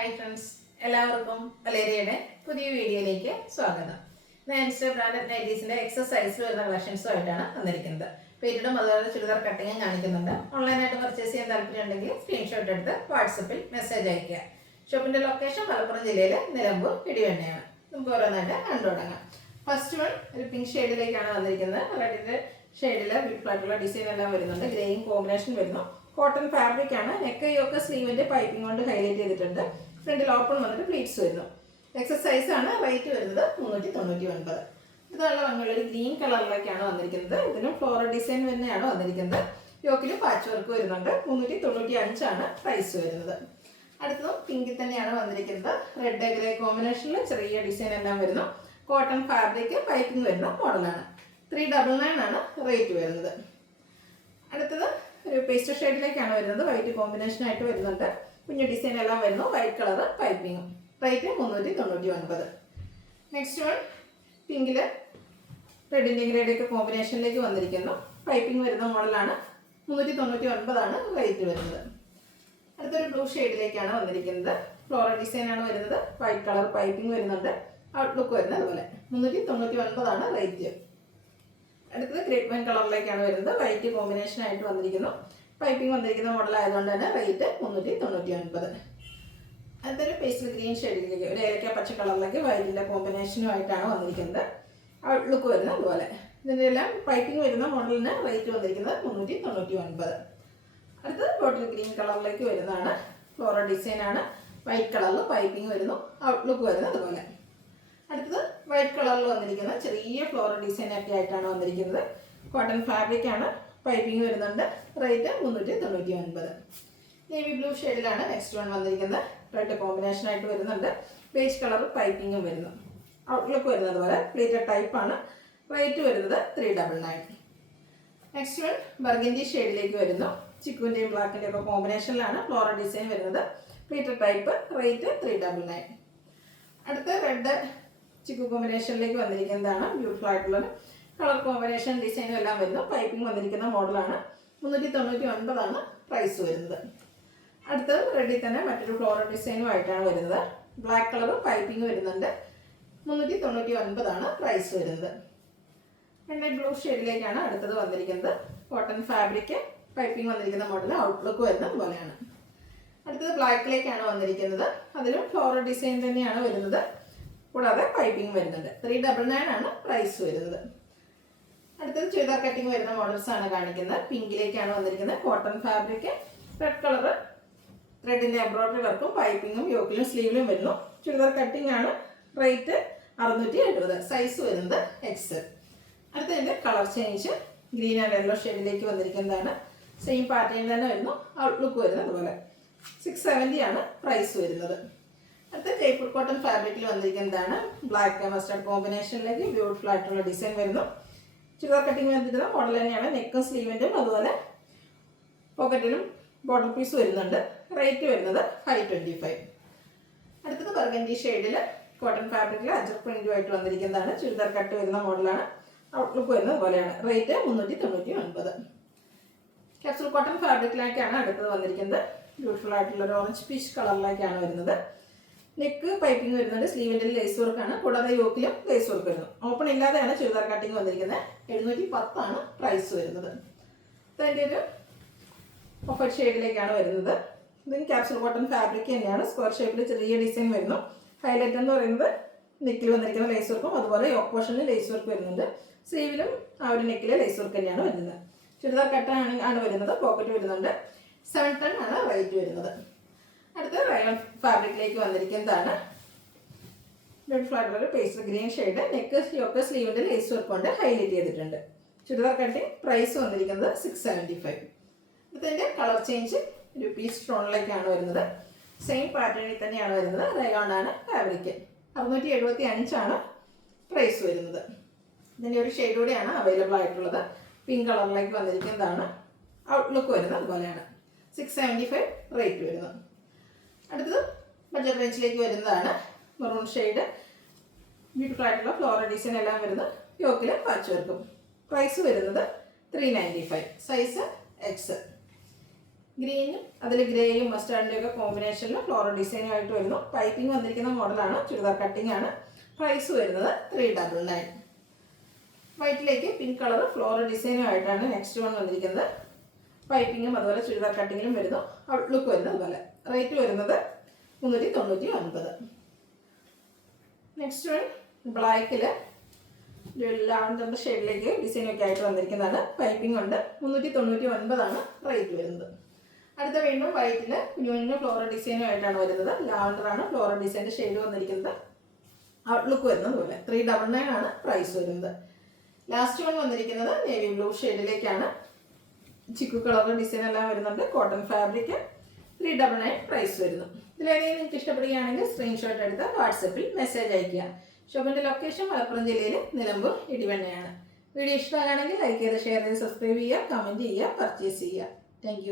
Hi friends, എല്ലാവർക്കും വലേറിയയുടെ പുതിയ വീഡിയോയിലേക്ക് സ്വാഗതം. ഞാൻ ബ്രാൻഡഡ് നൈറ്റീസിന്റെ എക്സസൈസിൽ വരുന്ന കളക്ഷൻസുമായിട്ടാണ് വന്നിരിക്കുന്നത്. പേരിടും അതുപോലെ ചുരിദാർ കട്ടിങ്ങും കാണിക്കുന്നുണ്ട്. ഓൺലൈനായിട്ട് പർച്ചേസ് ചെയ്യാൻ താല്പര്യമുണ്ടെങ്കിൽ സ്ക്രീൻഷോട്ട് എടുത്ത് വാട്സപ്പിൽ മെസ്സേജ് അയയ്ക്കുക. ഷോപ്പിന്റെ ലൊക്കേഷൻ മലപ്പുറം ജില്ലയിലെ നിലമ്പൂർ ഇടിവണ്ണയാണ്. നമുക്ക് ഓരോന്നായിട്ട് കണ്ടു തുടങ്ങാം. ഫസ്റ്റ് വൺ ഒരു പിങ്ക് ഷെയ്ഡിലേക്കാണ് വന്നിരിക്കുന്നത്. റെഡിന്റെ ഷെയ്ഡിൽ ബ്യൂട്ടിഫുൾ ആയിട്ടുള്ള ഡിസൈൻ എല്ലാം വരുന്നുണ്ട്. ഗ്രേയും കോമ്പിനേഷൻ വരുന്നു. കോട്ടൺ ഫാബ്രിക് ആണ്. നെക്കയൊക്കെ സ്ലീവിന്റെ പൈപ്പിംഗ് കൊണ്ട് ഹൈലൈറ്റ് ചെയ്തിട്ടുണ്ട്. ഫ്രണ്ടിൽ ഓപ്പൺ വന്നിട്ട് പ്ലീറ്റ്സ് വരുന്നു. എക്സസൈസ് ആണ്. റേറ്റ് വരുന്നത് 399. ഇത് നല്ല ഭംഗിയുള്ള ഒരു ഗ്രീൻ കളറിലേക്കാണ് വന്നിരിക്കുന്നത്. ഇതിനും ഫ്ലോറൽ ഡിസൈൻ തന്നെയാണ് വന്നിരിക്കുന്നത്. യോക്കിലും പാച്ച് വർക്ക് വരുന്നുണ്ട്. 395 ആണ് പ്രൈസ് വരുന്നത്. അടുത്തതും പിങ്കിൽ തന്നെയാണ് വന്നിരിക്കുന്നത്. റെഡ് ഗ്രേ കോമ്പിനേഷനിൽ ചെറിയ ഡിസൈൻ എല്ലാം വരുന്നു. കോട്ടൺ ഫാബ്രിക് പൈപ്പിംഗ് വരുന്ന മോഡലാണ്. 399 ആണ് റേറ്റ് വരുന്നത്. അടുത്തത് ഒരു പേസ്റ്റൽ ഷെയ്ഡിലേക്കാണ് വരുന്നത്. വൈറ്റ് കോമ്പിനേഷൻ ആയിട്ട് വരുന്നുണ്ട്. കുഞ്ഞു ഡിസൈൻ എല്ലാം വരുന്നു. വൈറ്റ് കളർ പൈപ്പിങ്ങും. റേറ്റ് 399. നെക്സ്റ്റ് വൺ പിങ്കില് റെഡിൻ്റെ ഗ്രേഡൊക്കെ കോമ്പിനേഷനിലേക്ക് വന്നിരിക്കുന്നു. പൈപ്പിംഗ് വരുന്ന മോഡലാണ്. 399 ആണ് റേറ്റ് വരുന്നത്. അടുത്തൊരു ബ്ലൂ ഷെയ്ഡിലേക്കാണ് വന്നിരിക്കുന്നത്. ഫ്ലോറൽ ഡിസൈൻ ആണ് വരുന്നത്. വൈറ്റ് കളർ പൈപ്പിംഗ് വരുന്നുണ്ട്. ഔട്ട്ലുക്ക് വരുന്നത് അതുപോലെ. 399 ആണ് റേറ്റ്. അടുത്തത് ഗ്രേപ്പ് വൈൻ കളറിലേക്കാണ് വരുന്നത്. വൈറ്റ് കോമ്പിനേഷൻ ആയിട്ട് വന്നിരിക്കുന്നു. പൈപ്പിംഗ് വന്നിരിക്കുന്ന മോഡൽ ആയതുകൊണ്ട് തന്നെ റേറ്റ് 399. അടുത്തൊരു പേസ്റ്റൽ ഗ്രീൻ ഷെയ്ഡിലേക്ക് ഒരു ഏലക്ക പച്ച കളറിലേക്ക് വൈറ്റിൻ്റെ കോമ്പിനേഷനുമായിട്ടാണ് വന്നിരിക്കുന്നത്. ഔട്ട്ലുക്ക് വരുന്നത് അതുപോലെ. ഇതിൻ്റെ എല്ലാം പൈപ്പിംഗ് വരുന്ന മോഡലിന് റേറ്റ് വന്നിരിക്കുന്നത് 399. അടുത്തത് ബോട്ടിൽ ഗ്രീൻ കളറിലേക്ക് വരുന്നതാണ്. ഫ്ലോറൽ ഡിസൈൻ ആണ്. വൈറ്റ് കളറിൽ പൈപ്പിംഗ് വരുന്നു. ഔട്ട്ലുക്ക് വരുന്നത് അതുപോലെ. അടുത്തത് വൈറ്റ് കളറിൽ വന്നിരിക്കുന്ന ചെറിയ ഫ്ലോറൽ ഡിസൈൻ ഒക്കെ ആയിട്ടാണ് വന്നിരിക്കുന്നത്. കോട്ടൺ ഫാബ്രിക് ആണ്. പൈപ്പിംഗ് വരുന്നുണ്ട്. റേറ്റ് 399. നേവി ബ്ലൂ ഷെയ്ഡിലാണ് നെക്സ്റ്റ് വൺ വന്നിരിക്കുന്നത്. റെഡ് കോമ്പിനേഷൻ ആയിട്ട് വരുന്നുണ്ട്. ബേജ് കളർ പൈപ്പിങ്ങും വരുന്നു. ഔട്ട്ലുക്ക് വരുന്നത് പോലെ പ്ലേറ്റഡ് ടൈപ്പാണ്. റേറ്റ് വരുന്നത് 399. നെക്സ്റ്റ് വൺ ബർഗൻഡി ഷെയ്ഡിലേക്ക് വരുന്നു. ചിക്കുവിൻ്റെയും ബ്ലാക്കിൻ്റെയും ഒക്കെ കോമ്പിനേഷനിലാണ് ഫ്ലോറൽ ഡിസൈൻ വരുന്നത്. Plated type. റേറ്റ് 399. അടുത്ത റെഡ് ചിക്കു കോമ്പിനേഷനിലേക്ക് വന്നിരിക്കുന്നതാണ്. ബ്യൂട്ടിഫുൾ ആയിട്ടുള്ളത് കളർ കോമ്പിനേഷൻ ഡിസൈനും എല്ലാം വരുന്നു. പൈപ്പിംഗ് വന്നിരിക്കുന്ന മോഡലാണ്. 399 ആണ് പ്രൈസ് വരുന്നത്. അടുത്തത് റെഡിൽ തന്നെ മറ്റൊരു ഫ്ലോറൽ ഡിസൈനുമായിട്ടാണ് വരുന്നത്. ബ്ലാക്ക് കളർ പൈപ്പിംഗ് വരുന്നുണ്ട്. 399 ആണ് പ്രൈസ് വരുന്നത്. പിന്നെ ബ്ലൂ ഷെയ്ഡിലേക്കാണ് അടുത്തത് വന്നിരിക്കുന്നത്. കോട്ടൺ ഫാബ്രിക് പൈപ്പിംഗ് വന്നിരിക്കുന്ന മോഡൽ. ഔട്ട്ലുക്ക് വരുന്നത് പോലെയാണ്. അടുത്തത് ബ്ലാക്കിലേക്കാണ് വന്നിരിക്കുന്നത്. അതിലും ഫ്ലോറൽ ഡിസൈൻ തന്നെയാണ് വരുന്നത്. കൂടാതെ പൈപ്പിംഗ് വരുന്നുണ്ട്. 399 ആണ് പ്രൈസ് വരുന്നത്. അടുത്തത് ചുരിദാർ കട്ടിങ് വരുന്ന മോഡൽസ് ആണ് കാണിക്കുന്നത്. പിങ്കിലേക്കാണ് വന്നിരിക്കുന്നത്. കോട്ടൺ ഫാബ്രിക് റെഡ് കളർ ത്രെഡിൻ്റെ എംബ്രോയിഡറി വർക്കും പൈപ്പിങ്ങും യോക്കിലും സ്ലീവിലും വരുന്നു. ചുരിദാർ കട്ടിങ് ആണ്. റേറ്റ് 670. സൈസ് വരുന്നത് എക്സ്. അടുത്തതിൻ്റെ colour change green and yellow ഷെയ്ഡിലേക്ക് വന്നിരിക്കുന്നതാണ്. സെയിം പാറ്റേൺ തന്നെ വരുന്നു. ഔട്ട്ലുക്ക് വരുന്നത് അതുപോലെ. 670 ആണ് പ്രൈസ് വരുന്നത്. അടുത്ത ജയ്പൂർ കോട്ടൺ ഫാബ്രിക്കിൽ വന്നിരിക്കുന്നതാണ്. ബ്ലാക്ക് മസ്റ്റർഡ് കോമ്പിനേഷനിലേക്ക് ബ്യൂട്ടിഫുൾ ആയിട്ടുള്ള ഡിസൈൻ വരുന്നു. ചുരിദാർ കട്ടിങ് വന്നിരുന്ന മോഡൽ തന്നെയാണ്. നെക്കും സ്ലീവിൻ്റെയും അതുപോലെ പോക്കറ്റിലും ബോർഡർ പീസ് വരുന്നുണ്ട്. റേറ്റ് വരുന്നത് 525. അടുത്തത് ബർഗൻഡി ഷെയ്ഡിൽ കോട്ടൺ ഫാബ്രിക്കിൽ അജർ പ്രിന്റുമായിട്ട് വന്നിരിക്കുന്നതാണ്. ചുരിദാർ കട്ട് വരുന്ന മോഡലാണ്. ഔട്ട്ലുക്ക് വരുന്നത് പോലെയാണ്. റേറ്റ് 399. ക്യാപ്സൂൾ കോട്ടൺ ഫാബ്രിക്കിലേക്കാണ് അടുത്തത് വന്നിരിക്കുന്നത്. ബ്യൂട്ടിഫുൾ ആയിട്ടുള്ള ഒരു ഓറഞ്ച് പീച്ച് കളറിലേക്കാണ് വരുന്നത്. നെക്ക് പൈപ്പിംഗ് വരുന്നുണ്ട്. സ്ലീവിൻ്റെ ലേസ് വർക്കാണ്. കൂടാതെ യോക്കിലും ലേസ് വർക്ക് വരുന്നു. ഓപ്പൺ ഇല്ലാതെയാണ് ചുരിദാർ കട്ടിങ് വന്നിരിക്കുന്നത്. 710 ആണ് പ്രൈസ് വരുന്നത്. അതിൻ്റെ ഒരു ഓഫർ ഷെയ്ഡിലേക്കാണ് വരുന്നത്. ഇതിന് ക്യാപ്സൂൾ കോട്ടൺ ഫാബ്രിക് തന്നെയാണ്. സ്ക്വയർ ഷേപ്പിൽ ചെറിയ ഡിസൈൻ വരുന്നു. ഹൈലൈറ്റ് എന്ന് പറയുന്നത് നെക്കിൽ വന്നിരിക്കുന്ന ലേസ് വർക്കും അതുപോലെ യോക്ക് പോർഷനിൽ ലേസ് വർക്ക് വരുന്നുണ്ട്. സ്ലീവിലും ആ ഒരു നെക്കിലെ ലേസ് വർക്ക് തന്നെയാണ് വരുന്നത്. ചുരിദാർ കട്ടാണ് വരുന്നത്. പോക്കറ്റ് വരുന്നുണ്ട്. 710 ആണ് റേറ്റ് വരുന്നത്. അടുത്ത റയോൺ ഫാബ്രിക്കിലേക്ക് വന്നിരിക്കുന്നതാണ്. ബ്യൂട്ടിഫുൾ ആയിട്ടുള്ള pastel green shade. Neck yoke സ്ലീവിൻ്റെ ലേസ് വർക്ക് കൊണ്ട് ഹൈലൈറ്റ് ചെയ്തിട്ടുണ്ട്. ചുരിദാർ കട്ടിങ് പ്രൈസ് വന്നിരിക്കുന്നത് 675. ഇതിൻ്റെ കളർ ചേഞ്ച് ഒരു പീച്ച് ടോണിലേക്കാണ് വരുന്നത്. സെയിം പാറ്റേണിൽ തന്നെയാണ് വരുന്നത്. റയോൺ ആണ് ഫാബ്രിക്. 675 ആണ് പ്രൈസ് വരുന്നത്. ഇതിൻ്റെ ഒരു ഷെയ്ഡ് കൂടിയാണ് അവൈലബിൾ ആയിട്ടുള്ളത്. പിങ്ക് കളറിലേക്ക് വന്നിരിക്കുന്നതാണ്. ഔട്ട്ലുക്ക് വരുന്നത് അതുപോലെയാണ്. 675 റേറ്റ് വരുന്നത്. അടുത്തത് ബഡ്ജറ്റ് റേഞ്ചിലേക്ക് വരുന്നതാണ്. മെറൂൺ ഷെയ്ഡ് ബ്യൂട്ടിഫുൾ ആയിട്ടുള്ള ഫ്ലോറൽ ഡിസൈൻ എല്ലാം വരുന്നത്. യോക്കിൽ പാച്ച് വർക്കും. പ്രൈസ് വരുന്നത് 395. Size X. ഗ്രീനും അതിൽ ഗ്രേയും മസ്റ്റാർഡിൻ്റെ ഒക്കെ കോമ്പിനേഷനിൽ ഫ്ലോറൽ ഡിസൈനും ആയിട്ട് വരുന്നു. പൈപ്പിംഗ് വന്നിരിക്കുന്ന മോഡലാണ്, ചുരിദാർ കട്ടിംഗ് ആണ്. പ്രൈസ് വരുന്നത് 399. വൈറ്റിലേക്ക് പിങ്ക് കളർ ഫ്ലോറൽ ഡിസൈനും ആയിട്ടാണ് നെക്സ്റ്റ് വൺ വന്നിരിക്കുന്നത്. പൈപ്പിങ്ങും അതുപോലെ ചുരിദാർ കട്ടിങ്ങിലും വരുന്നു. ഔട്ട്ലുക്ക് വരുന്നത് അതുപോലെ. റേറ്റ് വരുന്നത് 399. നെക്സ്റ്റ് വൺ ബ്ലാക്കിൽ ലാവൻഡറിൻ്റെ ഷെയ്ഡിലേക്ക് ഡിസൈനൊക്കെ ആയിട്ട് വന്നിരിക്കുന്നതാണ്. പൈപ്പിംഗ് ഉണ്ട്. 399 റേറ്റ് വരുന്നത്. അടുത്ത വീണ്ടും വൈറ്റിൽ കുഞ്ഞു ഫ്ലോറൽ ഡിസൈനും ആയിട്ടാണ് വരുന്നത്. ലാവൻഡറാണ് ഫ്ലോറൽ ഡിസൈൻ്റെ ഷെയ്ഡ് വന്നിരിക്കുന്നത്. ഔട്ട്ലുക്ക് വരുന്നത് പോലെ. 399 പ്രൈസ് വരുന്നത്. ലാസ്റ്റ് വൺ വന്നിരിക്കുന്നത് നേവി ബ്ലൂ ഷെയ്ഡിലേക്കാണ്. ചിക്കു കളർ ഡിസൈൻ എല്ലാം വരുന്നുണ്ട്. Cotton fabric. 399 പ്രൈസ് വരുന്നു. ഇതിലേതെങ്കിലും നിങ്ങൾക്ക് ഇഷ്ടപ്പെടുകയാണെങ്കിൽ സ്ക്രീൻഷോട്ട് എടുത്ത് വാട്സപ്പിൽ മെസ്സേജ് അയയ്ക്കുക. ഷോപ്പിൻ്റെ ലൊക്കേഷൻ മലപ്പുറം ജില്ലയിൽ നിലമ്പൂർ ഇടിവണ്ണയാണ്. വീഡിയോ ഇഷ്ടമാണെങ്കിൽ ലൈക്ക് ചെയ്ത് ഷെയർ ചെയ്ത് സബ്സ്ക്രൈബ് ചെയ്യുക, കമൻറ്റ് ചെയ്യുക, പർച്ചേസ് ചെയ്യുക. താങ്ക്